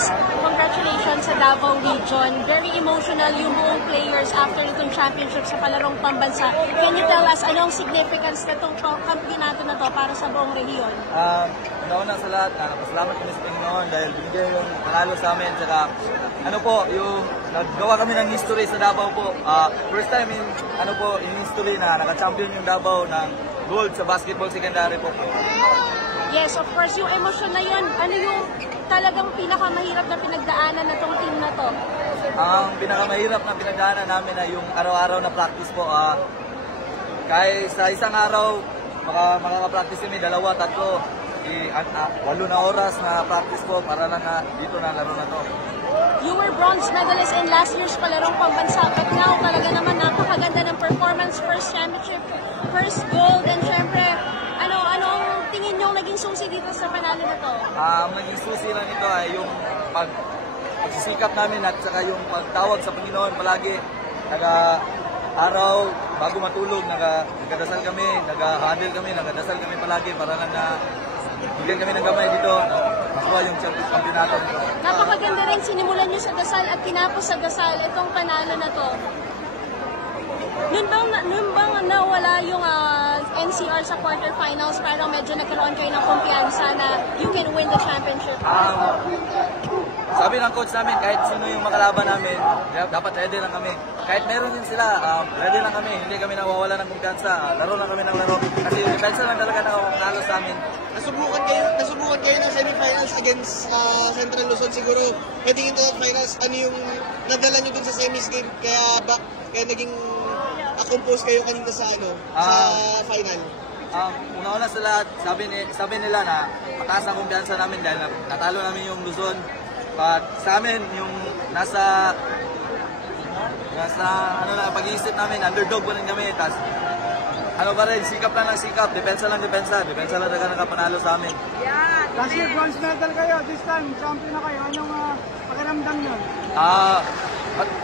Boss, congratulations sa Davao Region. Very emotional yung buong players after itong championship sa palarong pambansa. Can you tell us anong significance na itong kampyonato na to para sa buong rehiyon? Una sa lahat, pasalamat kami sa Panginoon dahil binigay yung panalo sa amin. Saka, yung naggawa kami ng history sa Davao po. First time in history na naka-champion yung Davao ng gold sa basketball secondary po. Yes, of course, yung emosyon na yun, ano yung talagang pinakamahirap na pinagdaanan na tong team na to? Ang pinakamahirap na pinagdaanan namin ay yung araw-araw na practice po. Kahit sa isang araw, makaka-practice kami 2, 3, 8 na oras na practice po para lang dito na laro na to. You were bronze medalist in last year's palarong pambansa, but now talaga naman napakaganda ng performance, first championship, first gold, and syempre, anong tingin nyo naging susi dito sa panalo na to? Ang naging susi lang nito ay yung pagsisikap namin at saka yung pagtawag sa Panginoon palagi. Araw, bago matulog, nagadasal kami, nag-handle kami, nagadasal kami palagi para lang na bigyan kami ng gamay dito, makuha yung kampyonato. Napakaganda rin, sinimulan nyo sa dasal at tinapos sa dasal itong panalo na to. Noon bang nawala yung NCR sa quarterfinals, parang medyo nagkaroon kayo ng kumpiyansa na you can win the championship? Sabi ng coach namin, kahit sino yung makalaban namin, dapat ready lang kami. Kahit meron din sila, ready lang kami. Hindi kami nawawala ng kumpiyansa. Laro lang kami ng laro. Kasi yung depensa lang talaga nakakalo sa amin. Nasubukan kayo ng semifinals against Central Luzon siguro. Heading into the finals, ano yung nadala nyo dun sa semis game? Kaya naging compose kayo kanina sa sa final? Una-una sa lahat, sabi nila na mataas ang kumpiyansa namin dahil natalo namin yung Luzon. But sa amin, yung nasa pag-iisip namin, underdog pa rin kami. Tas, pa rin, sikap lang ng sikap, depensa lang talaga nakapanalo sa amin. Last year, bronze medal kayo. This time, champion na kayo. Anong pakiramdam nyo?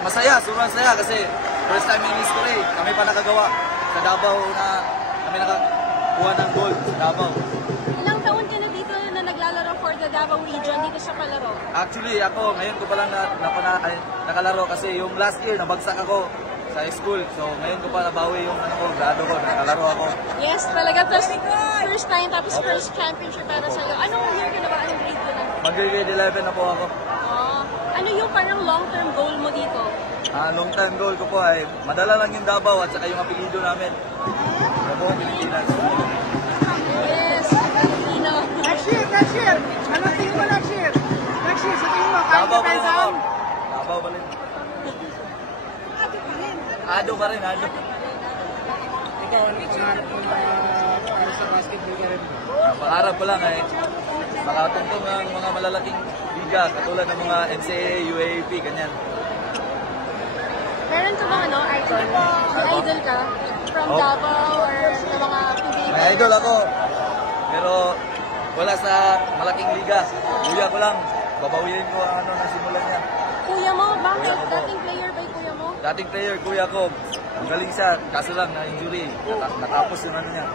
Masaya, sobrang saya kasi first time in history, kami pa nakagawa sa Davao na kami nakakuha ng gold sa Davao. Ilang taon ka na dito na naglalaro for the Davao region dito sa palaro? Actually, ako ngayon ko pa lang nakalaro kasi yung last year nabagsak ako sa school. So ngayon ko pa nabawi yung grado ko, nakalaro ako. Yes, talaga. First time, tapos first championship para sa'yo. Anong year ka na ba? Anong grade ka na? Mag-grade 11 na po ako. Ano yung parang long-term goal mo dito? Long-term goal ko po ay madala lang yung Davao at saka yung apelido namin. Davao Pilipinas. Yes, Filipino. Next year! Anong tingin mo next year? Next year, sa tingin mo, Davao pa rin ako. Davao pa rin. Ado pa rin. Ikaw, ano pangarap mo para sa basketball ka rin? Pangarap ko lang ay makatungtong ng mga malalaking liga katulad ng mga NCAA, UAAP, ganyan. Meron ka bang idol? May idol ka? From Davao or sa mga PBA? May idol ako. Pero wala sa malaking liga. Kuya ko lang. Babawiin ko ang nasimulan niya. Kuya mo? Bakit? Kuya ko po. Dating player ba yung kuya mo? Dating player, kuya ko. Ang galing siya. Kaso lang na injury. Natapos yung niya.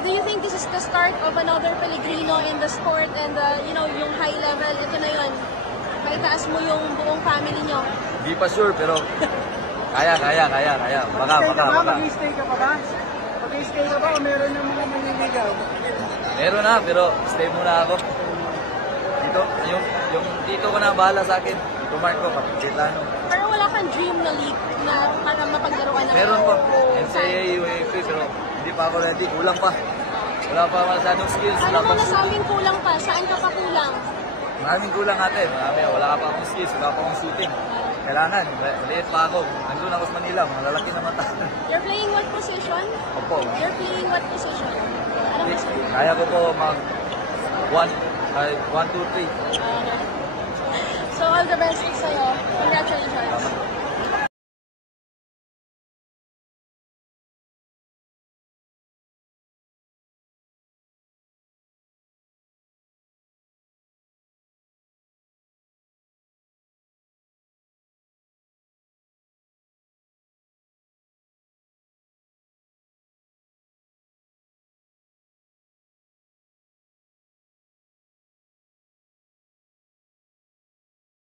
Do you think this is the start of another Pellegrino in the sport and yung high level? Ito na yun. Maitaas mo yung buong family nyo. Hindi pa sure pero kaya. Baka. Mag-stay ka pa ba? Mag-stay ka ba o meron ng mga maniligaw? Meron na pero stay muna ako. Dito, yung tito ko na bahala sa akin. Tito Marco, Kapitano. Pero wala kang dream na league na para mapaglaruan na? Meron po. NCAA, UAP pero hindi pa ako ready. Kulang pa. Wala pa masyadong skills. Ano mo nasabing kulang pa? Saan ka pa kulang? Maraming kulang ate. Wala pa akong skills. Wala pa akong shooting. Kailangan. Maliit pa ako. Nandun ako sa Manila. Malalaki na mata. You're playing what position? Opo. You're playing what position? Ano position? Kaya ko po mag 1, 2, 3. So all the best sa'yo. Congratulations.